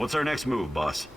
What's our next move, boss?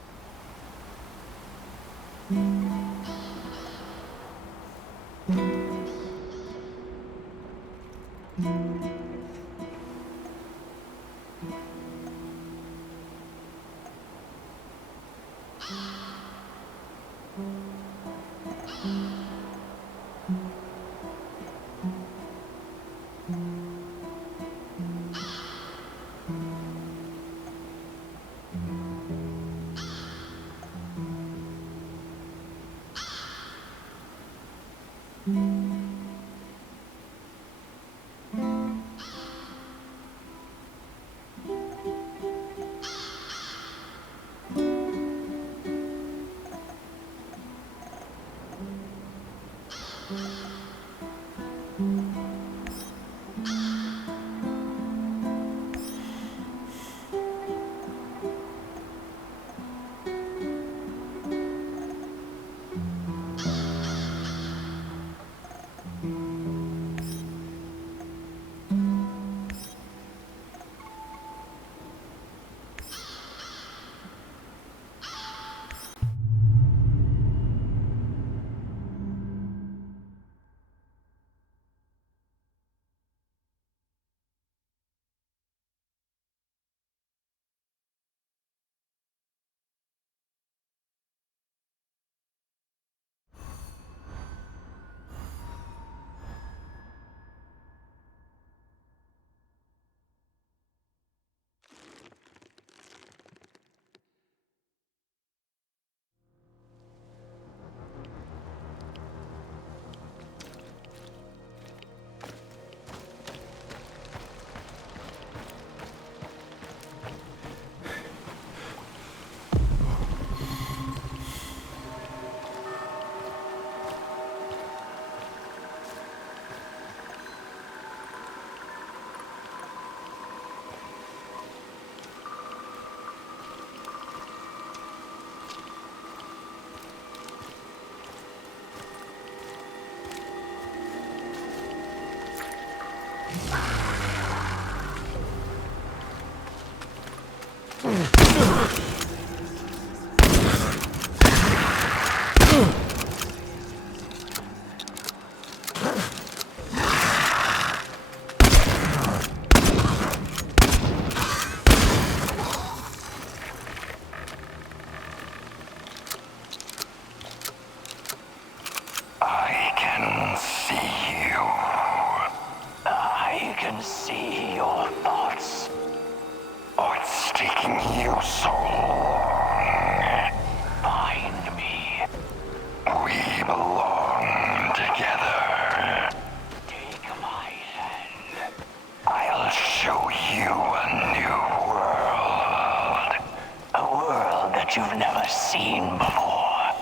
You've never seen before.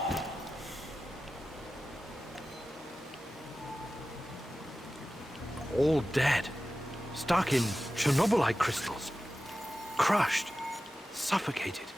All dead. Stuck in Chernobylite crystals. Crushed. Suffocated.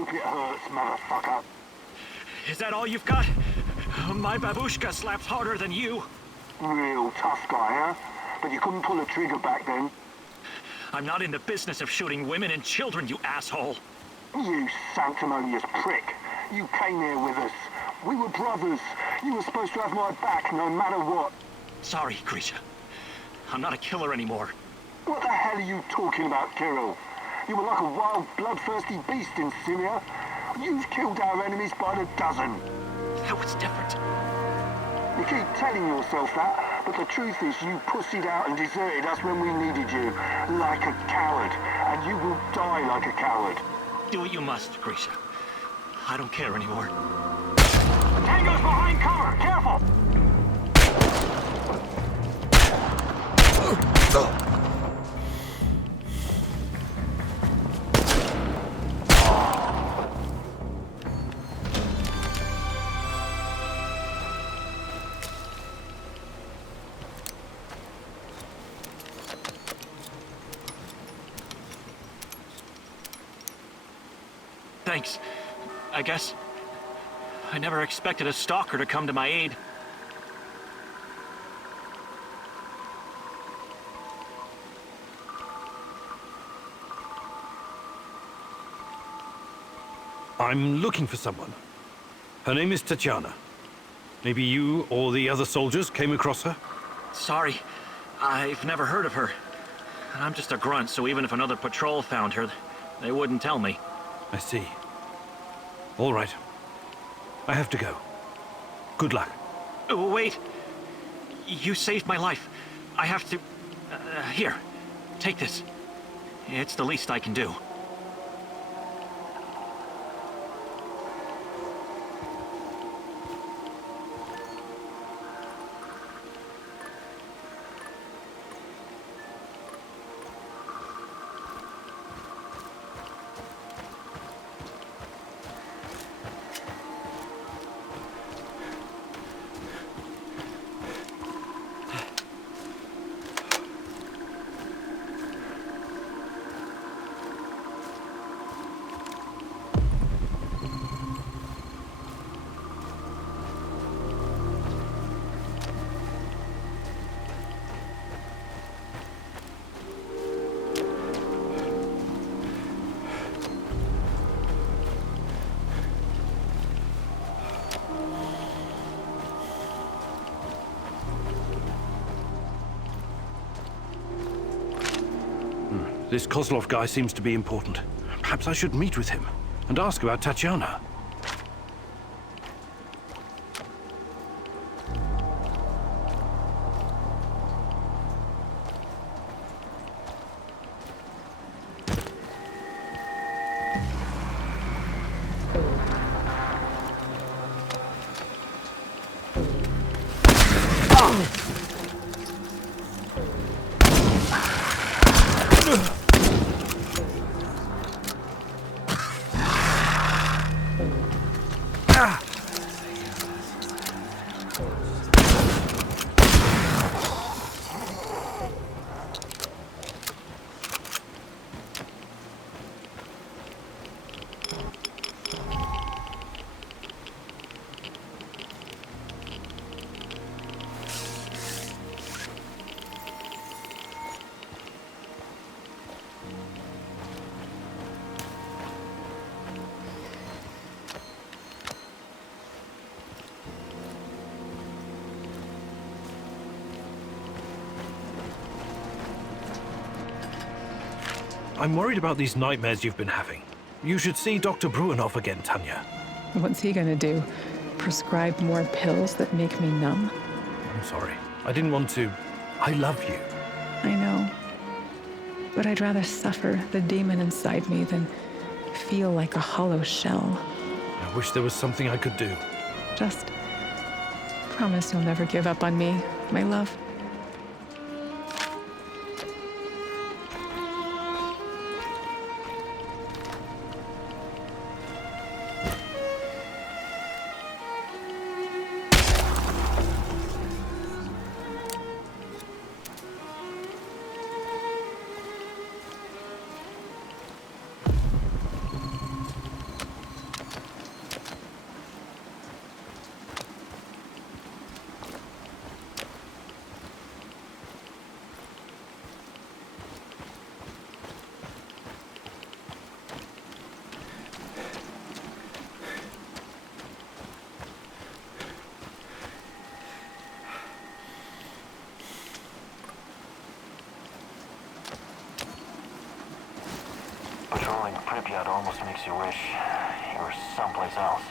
Hope it hurts, motherfucker. Is that all you've got? My babushka slaps harder than you. Real tough guy, huh? But you couldn't pull a trigger back then. I'm not in the business of shooting women and children, you asshole. You sanctimonious prick. You came here with us. We were brothers. You were supposed to have my back no matter what. Sorry, Grisha. I'm not a killer anymore. What the hell are you talking about, Kirill? You were like a wild, bloodthirsty beast in Syria. You've killed our enemies by the dozen. That was different. You keep telling yourself that, but the truth is you pussied out and deserted us when we needed you, like a coward. And you will die like a coward. Do what you must, Grisha. I don't care anymore. Tango's behind cover! Careful! Thanks. I guess I never expected a stalker to come to my aid. I'm looking for someone. Her name is Tatiana. Maybe you or the other soldiers came across her? Sorry, I've never heard of her. I'm just a grunt, so even if another patrol found her, they wouldn't tell me. I see. All right. I have to go. Good luck. Wait. You saved my life. I have to... here. Take this. It's the least I can do. This Kozlov guy seems to be important. Perhaps I should meet with him and ask about Tatiana. I'm worried about these nightmares you've been having. You should see Dr. Bruinhoff again, Tanya. What's he gonna do? Prescribe more pills that make me numb? I'm sorry. I didn't want to... I love you. I know. But I'd rather suffer the demon inside me than feel like a hollow shell. I wish there was something I could do. Just promise you'll never give up on me, my love. shipyard almost makes you wish you were someplace else.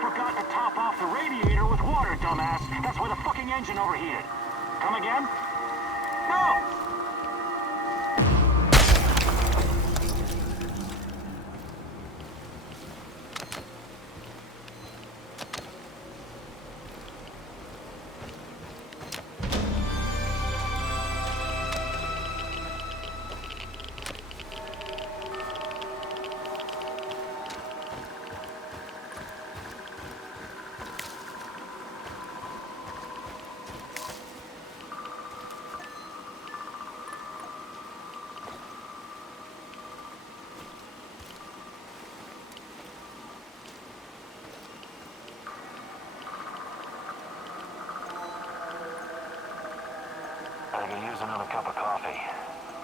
Forgot to top off the radiator with water, dumbass. That's why the fucking engine overheated. Come again? No! I could use another cup of coffee,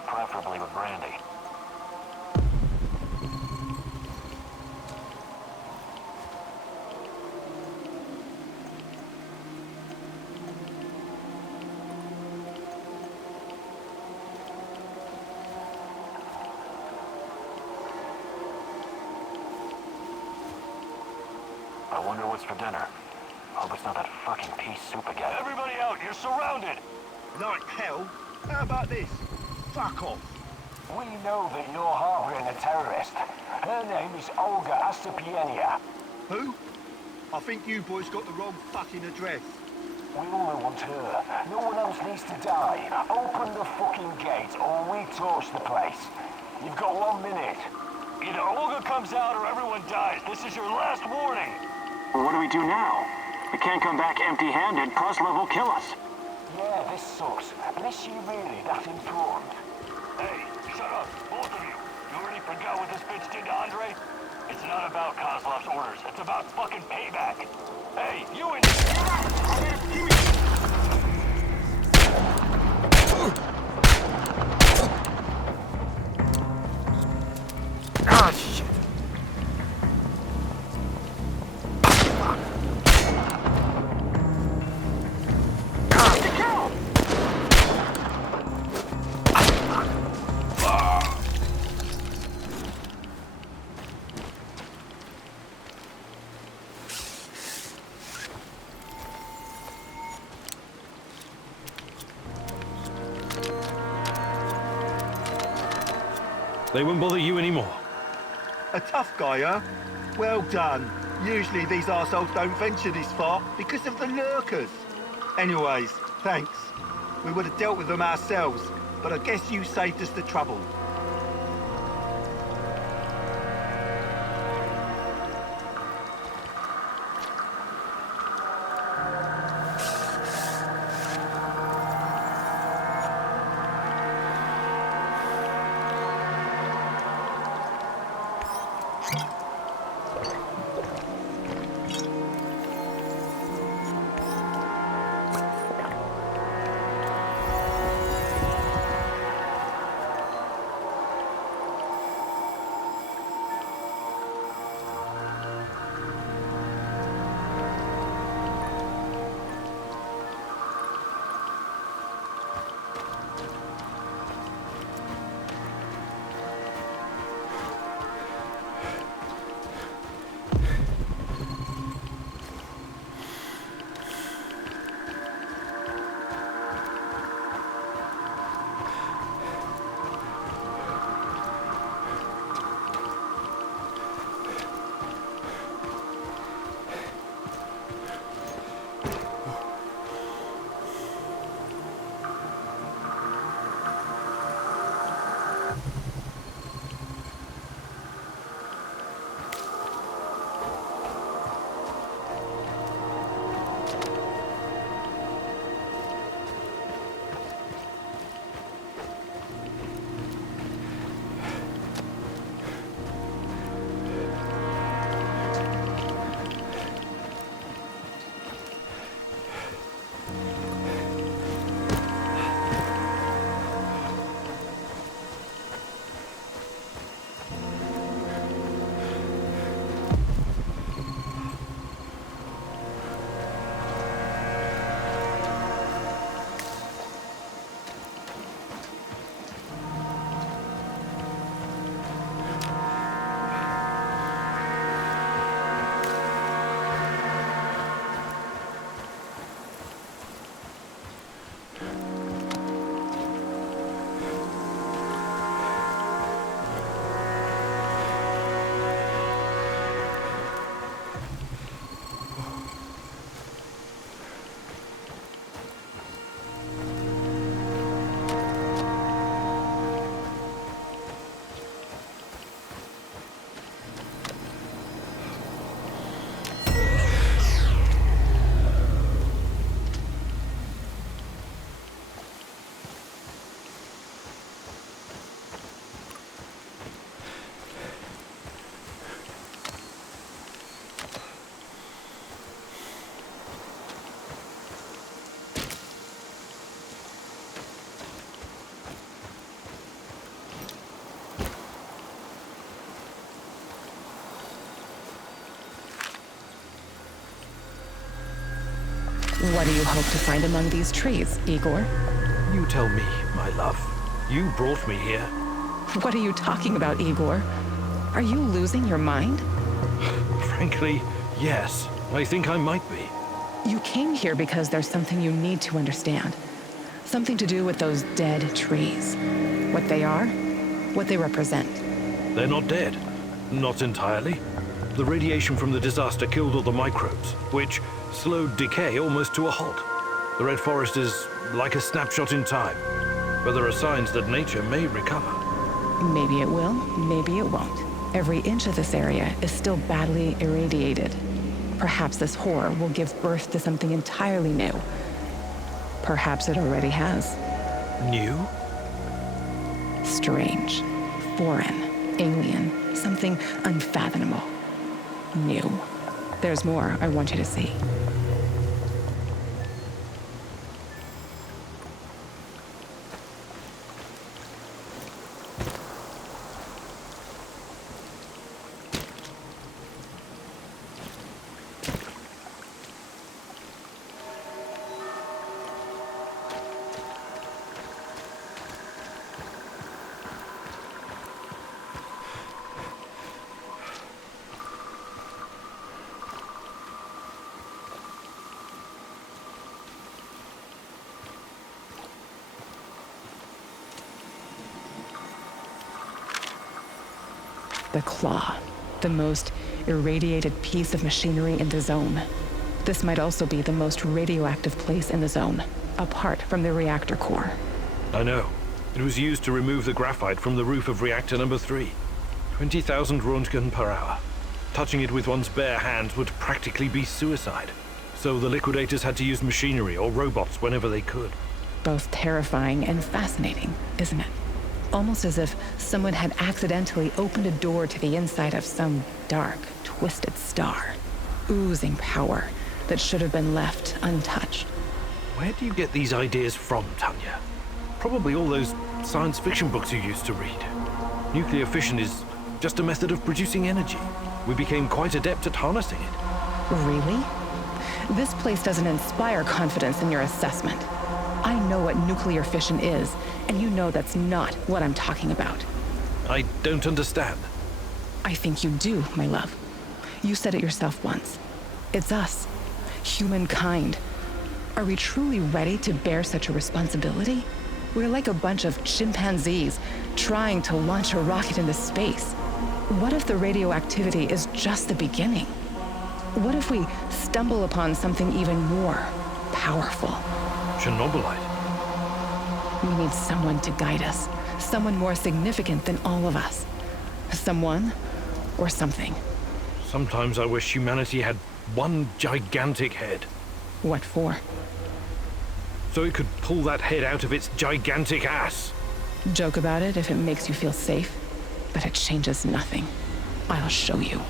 preferably with brandy. I wonder what's for dinner. Hope it's not that fucking pea soup again. Everybody out, you're surrounded! Like hell? How about this? Fuck off. We know that you're harboring a terrorist. Her name is Olga Astapienia. Who? I think you boys got the wrong fucking address. We only want her. No one else needs to die. Open the fucking gate or we torch the place. You've got 1 minute. Either Olga comes out or everyone dies. This is your last warning. Well, what do we do now? We can't come back empty-handed. Kozlov will kill us. Yeah, this sucks. But is she really that important? Hey, shut up, both of you. You already forgot what this bitch did to Andre? It's not about Kozlov's orders. It's about fucking payback. Hey, you in Ah, shit. They won't bother you anymore. A tough guy, huh? Well done. Usually these arseholes don't venture this far because of the lurkers. Anyways, thanks. We would have dealt with them ourselves, but I guess you saved us the trouble. What do you hope to find among these trees, Igor? You tell me, my love. You brought me here. What are you talking about, Igor? Are you losing your mind? Frankly, yes. I think I might be. You came here because there's something you need to understand. Something to do with those dead trees. What they are, what they represent. They're not dead. Not entirely. The radiation from the disaster killed all the microbes, which slowed decay almost to a halt. The Red Forest is like a snapshot in time, but there are signs that nature may recover. Maybe it will, maybe it won't. Every inch of this area is still badly irradiated. Perhaps this horror will give birth to something entirely new. Perhaps it already has. New? Strange, foreign, alien, something unfathomable. New. There's more I want you to see. The claw, the most irradiated piece of machinery in the zone. This might also be the most radioactive place in the zone, apart from the reactor core. I know. It was used to remove the graphite from the roof of reactor number 3. 20,000 Röntgen per hour. Touching it with one's bare hands would practically be suicide. So the liquidators had to use machinery or robots whenever they could. Both terrifying and fascinating, isn't it? Almost as if someone had accidentally opened a door to the inside of some dark, twisted star, oozing power that should have been left untouched. Where do you get these ideas from, Tanya? Probably all those science fiction books you used to read. Nuclear fission is just a method of producing energy. We became quite adept at harnessing it. Really? This place doesn't inspire confidence in your assessment. I know what nuclear fission is, and you know that's not what I'm talking about. I don't understand. I think you do, my love. You said it yourself once. It's us, humankind. Are we truly ready to bear such a responsibility? We're like a bunch of chimpanzees trying to launch a rocket into space. What if the radioactivity is just the beginning? What if we stumble upon something even more powerful? Chernobylite. We need someone to guide us. Someone more significant than all of us. Someone or something. Sometimes I wish humanity had one gigantic head. What for? So it could pull that head out of its gigantic ass. Joke about it if it makes you feel safe, but it changes nothing. I'll show you.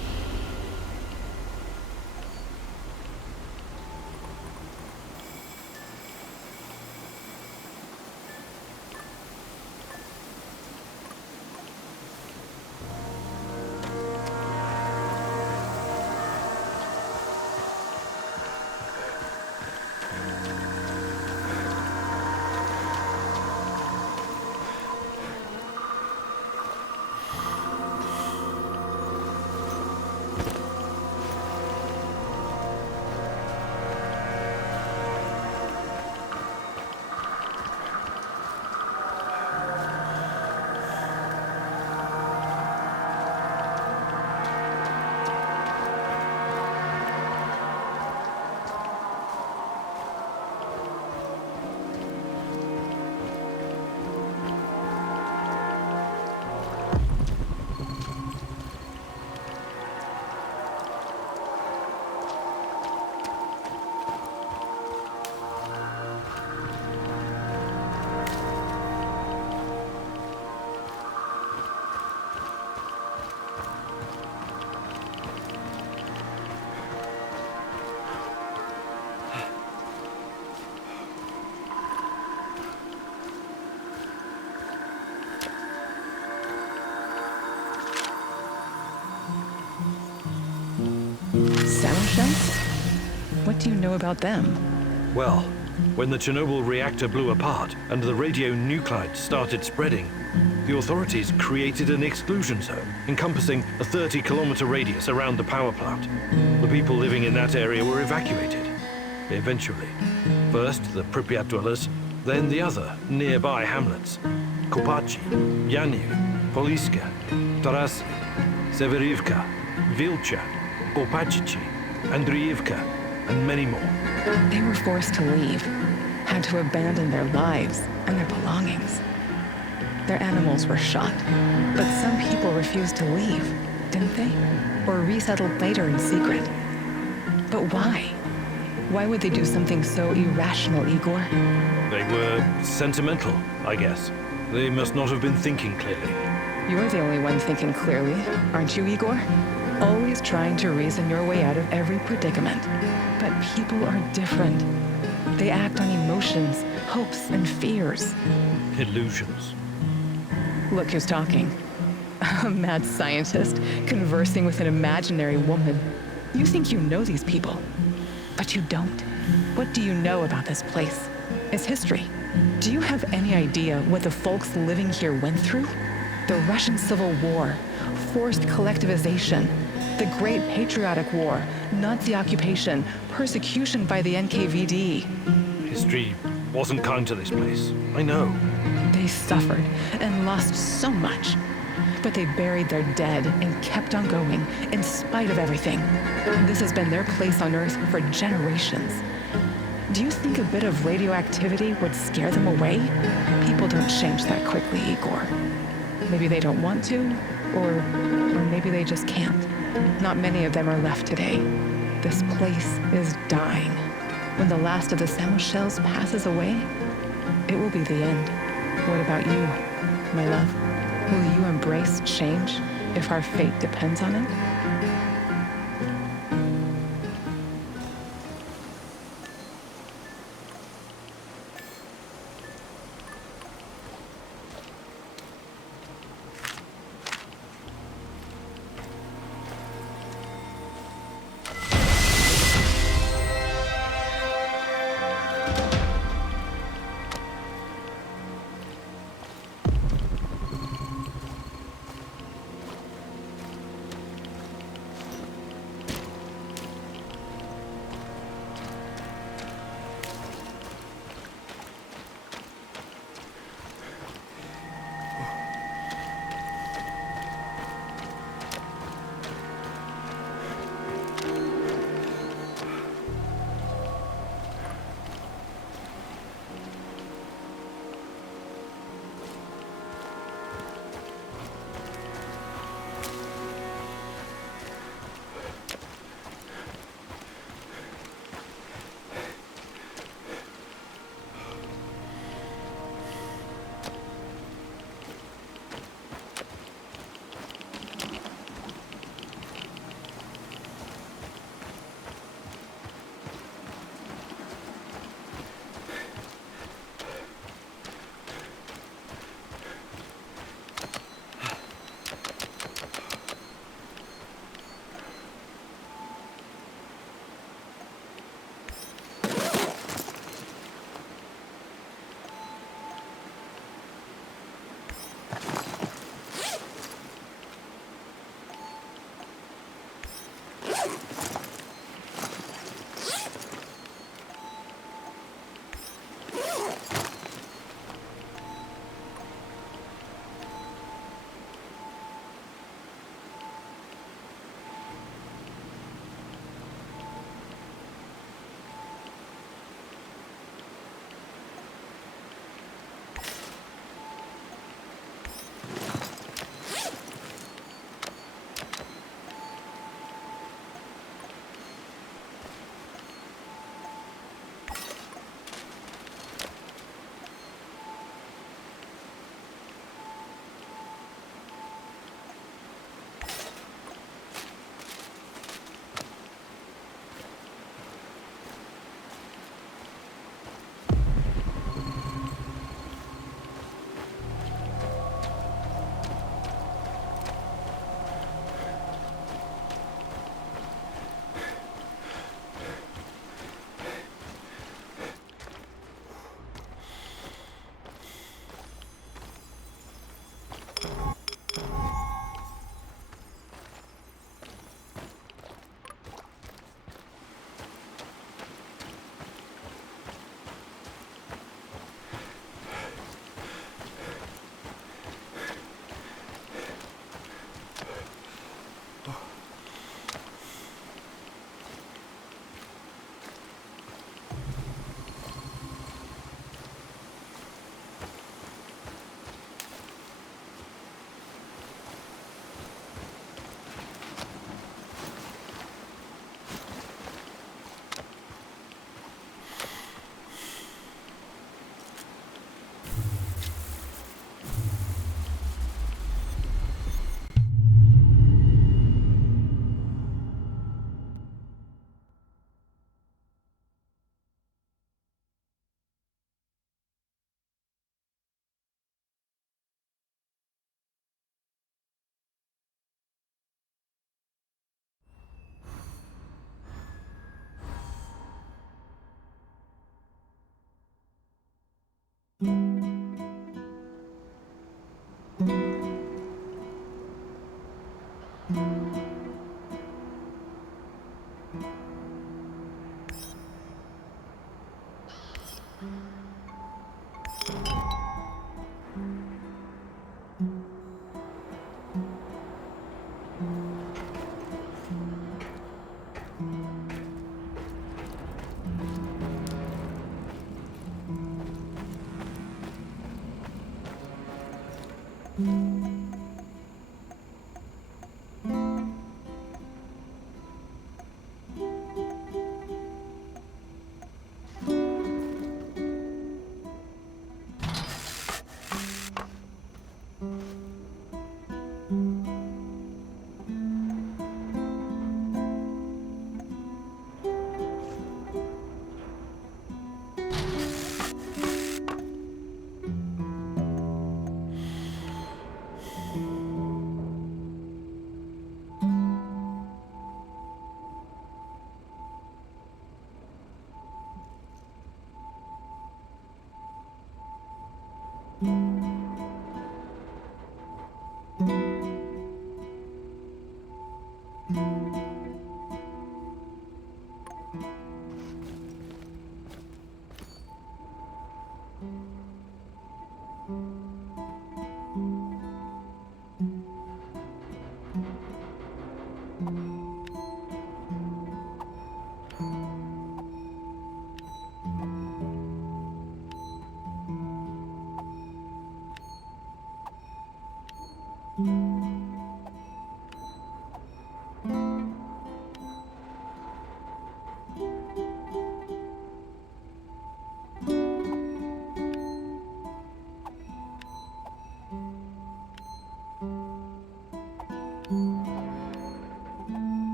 What do you know about them? Well, when the Chernobyl reactor blew apart and the radionuclides started spreading, the authorities created an exclusion zone encompassing a 30-kilometer radius around the power plant. The people living in that area were evacuated. Eventually. First the Pripyat dwellers, then the other nearby hamlets. Kopachi, Yaniv, Poliska, Tarasy, Severivka, Vilcha, Kopachichi, Andriivka, and many more. They were forced to leave, had to abandon their lives and their belongings. Their animals were shot, but some people refused to leave, didn't they? Or resettled later in secret. But why? Why would they do something so irrational, Igor? They were sentimental, I guess. They must not have been thinking clearly. You're the only one thinking clearly, aren't you, Igor? Always trying to reason your way out of every predicament. But people are different. They act on emotions, hopes, and fears. Illusions. Look who's talking. A mad scientist conversing with an imaginary woman. You think you know these people, but you don't. What do you know about this place? Its history? Do you have any idea what the folks living here went through? The Russian Civil War, forced collectivization, the Great Patriotic War, Nazi occupation, persecution by the NKVD. History wasn't kind to this place. I know. They suffered and lost so much. But they buried their dead and kept on going in spite of everything. This has been their place on Earth for generations. Do you think a bit of radioactivity would scare them away? People don't change that quickly, Igor. Maybe they don't want to, or maybe they just can't. Not many of them are left today. This place is dying. When the last of the Samos shells passes away, it will be the end. What about you, my love? Will you embrace change if our fate depends on it?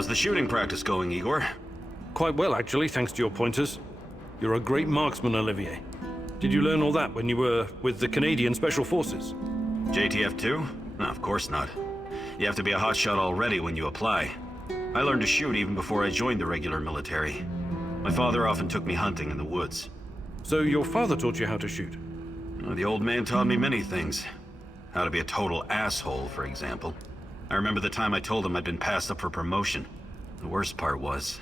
How's the shooting practice going, Igor? Quite well, actually, thanks to your pointers. You're a great marksman, Olivier. Did you learn all that when you were with the Canadian Special Forces? JTF-2? No, of course not. You have to be a hotshot already when you apply. I learned to shoot even before I joined the regular military. My father often took me hunting in the woods. So your father taught you how to shoot? Well, the old man taught me many things. How to be a total asshole, for example. I remember the time I told him I'd been passed up for promotion. The worst part was,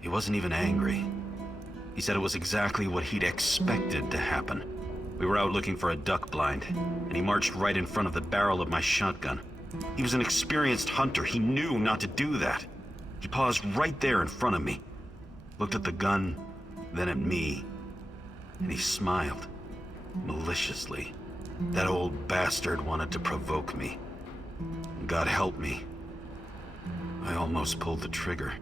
he wasn't even angry. He said it was exactly what he'd expected to happen. We were out looking for a duck blind, and he marched right in front of the barrel of my shotgun. He was an experienced hunter. He knew not to do that. He paused right there in front of me, looked at the gun, then at me, and he smiled, maliciously. That old bastard wanted to provoke me. God help me. I almost pulled the trigger.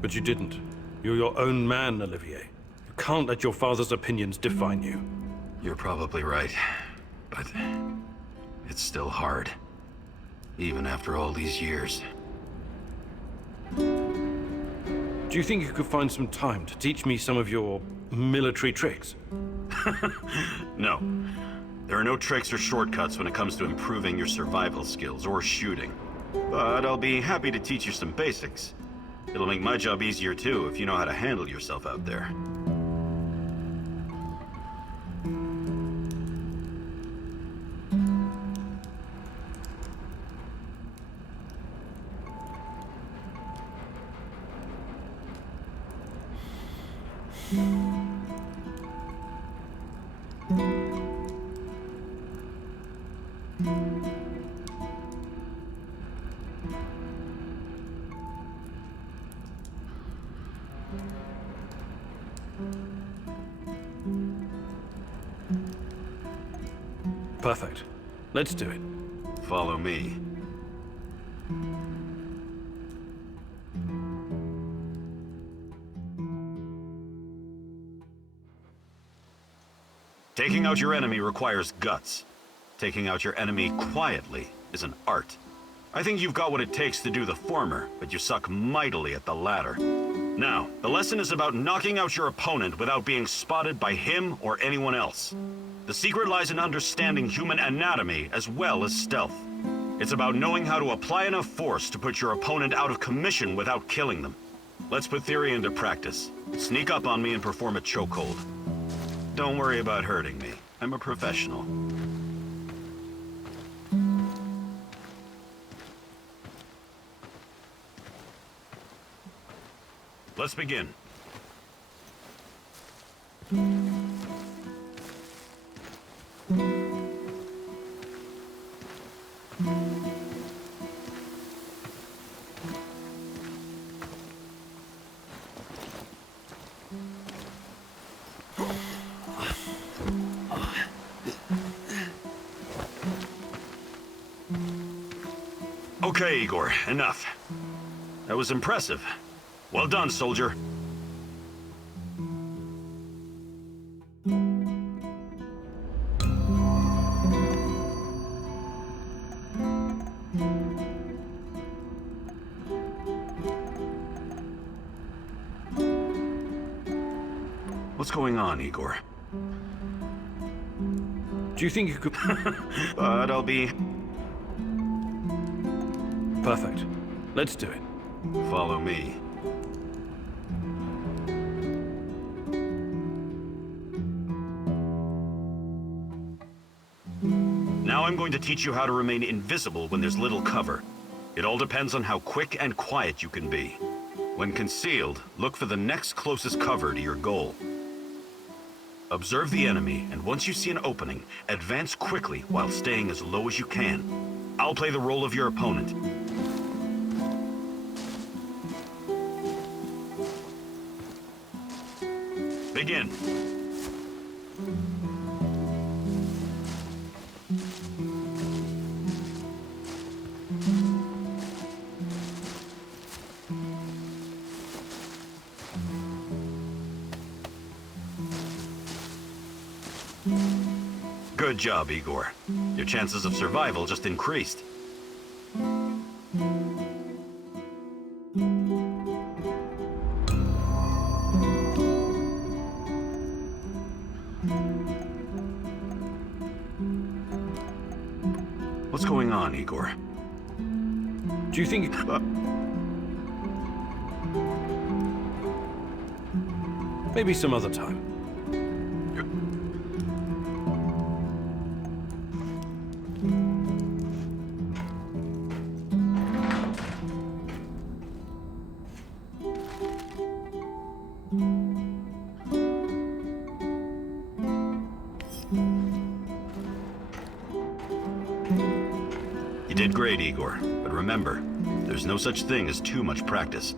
But you didn't. You're your own man, Olivier. You can't let your father's opinions define you. You're probably right, but it's still hard. Even after all these years. Do you think you could find some time to teach me some of your military tricks? No. There are no tricks or shortcuts when it comes to improving your survival skills or shooting. But I'll be happy to teach you some basics. It'll make my job easier too if you know how to handle yourself out there. Perfect. Let's do it. Follow me. Taking out your enemy requires guts. Taking out your enemy quietly is an art. I think you've got what it takes to do the former, but you suck mightily at the latter. Now, the lesson is about knocking out your opponent without being spotted by him or anyone else. The secret lies in understanding human anatomy as well as stealth. It's about knowing how to apply enough force to put your opponent out of commission without killing them. Let's put theory into practice. Sneak up on me and perform a chokehold. Don't worry about hurting me. I'm a professional. let's begin. Okay, Igor, enough. That was impressive. Well done, soldier. What's going on, Igor? Do you think you could... But I'll be... Perfect. Let's do it. Follow me. Now I'm going to teach you how to remain invisible when there's little cover. It all depends on how quick and quiet you can be. When concealed, look for the next closest cover to your goal. Observe the enemy, and once you see an opening, advance quickly while staying as low as you can. I'll play the role of your opponent. Begin. Good job, Igor. Your chances of survival just increased. What's going on, Igor? Do you think... Maybe some other time. You did great, Igor. But remember, there's no such thing as too much practice.